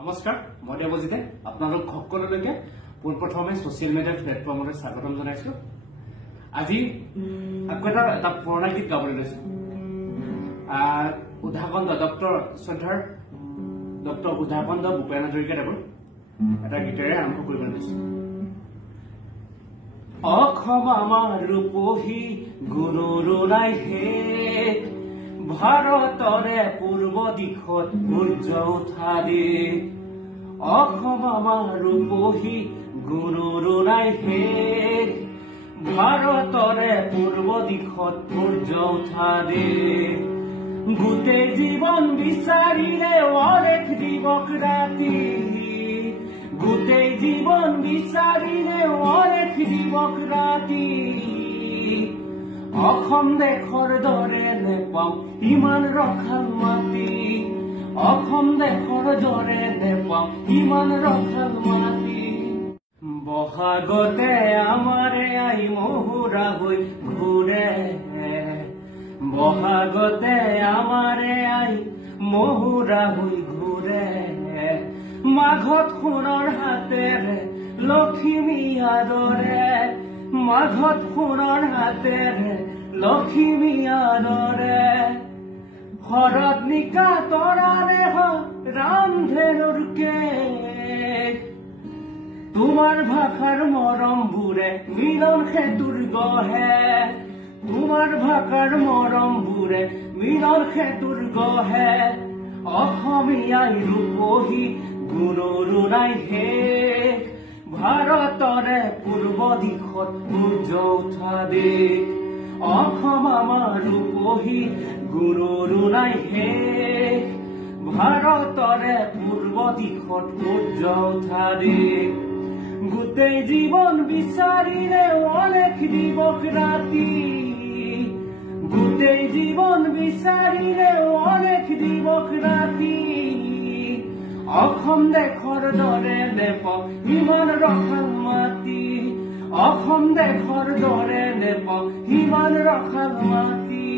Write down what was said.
নমস্কাৰ মই দেৱজিতে আপোনালোক সকলোলৈকে পোনপ্ৰথমে ছচিয়েল মিডিয়া প্লেটফৰ্মলৈ স্বাগতম জনাইছো। আজি আকৌ এটা পুৰণা গীত গাবলৈ লৈছো। উদাহৰণ ডক্টৰ শ্ৰদ্ধাৰ ডক্টৰ উদাহৰণ ভূপেন হাজৰিকাদেৱৰ এটা গীতেৰে আৰম্ভ কৰিবলৈ লৈছো। অসম আমাৰ ৰূপহী গুণৰো নাই শেষ, ভাৰতৰে পূৰ্ব দিশত সূৰ্য উঠা দেশ। অসম আমাৰ ৰূপহী গুণৰো নাই শেষ, ভাৰতৰে পূৰ্ব দিশত সূৰ্য উঠা দেশ। গোটেই জীৱন বিচাৰিলে অলেখ দিৱস ৰাতি, গোটেই জীৱন বিচাৰিলে অলেখ দিৱস ৰাতি। অসম দেশৰ দৰে নেপাওঁ ইমান ৰখাল মাটি, অসম দেশৰ দৰে নেপাওঁ ইমান ৰখাল মাটি। বহাগতে আমাৰে আই মহুৰা হৈ ঘূৰে, বহাগতে আমাৰে আই মহুৰা হৈ ঘূৰে। মাঘত সোণৰ হাতেৰে লখিমী আদৰে, মাঘত সোণৰ হাতেৰে লখিমী আদৰে। শৰৎ নিশা তৰাৰে ৰামধেনুৰ কেশ, তোমাৰ ভাষাৰ মৰমবোৰে মিলন সেতুৰ গঢ়ে, তোমাৰ ভাষাৰ মৰমবোৰে মিলন সেতুৰ গঢ়ে। অসমীয়াই ৰূপহী গুণৰো নাই শেষ, ভাৰতৰে পূৰ্ব দিশত সূৰ্য উঠা দেশ। অসম আমাৰ ৰূপহী গুণৰো নাই শেষ, ভাৰতৰে পূৰ্ব দিশত সূৰ্য উঠা দেশ। গোটেই জীৱন বিচাৰিলে অলেখ দিৱস ৰাতি, গোটেই জীৱন বিচাৰিলে অলেখ দিৱস ৰাতি। অসম দেশৰ দৰে নেপাওঁ ইমান ৰখাল মাটি, অসম দেশৰ দৰে নেপাওঁ ইমান ৰখাল মাটি।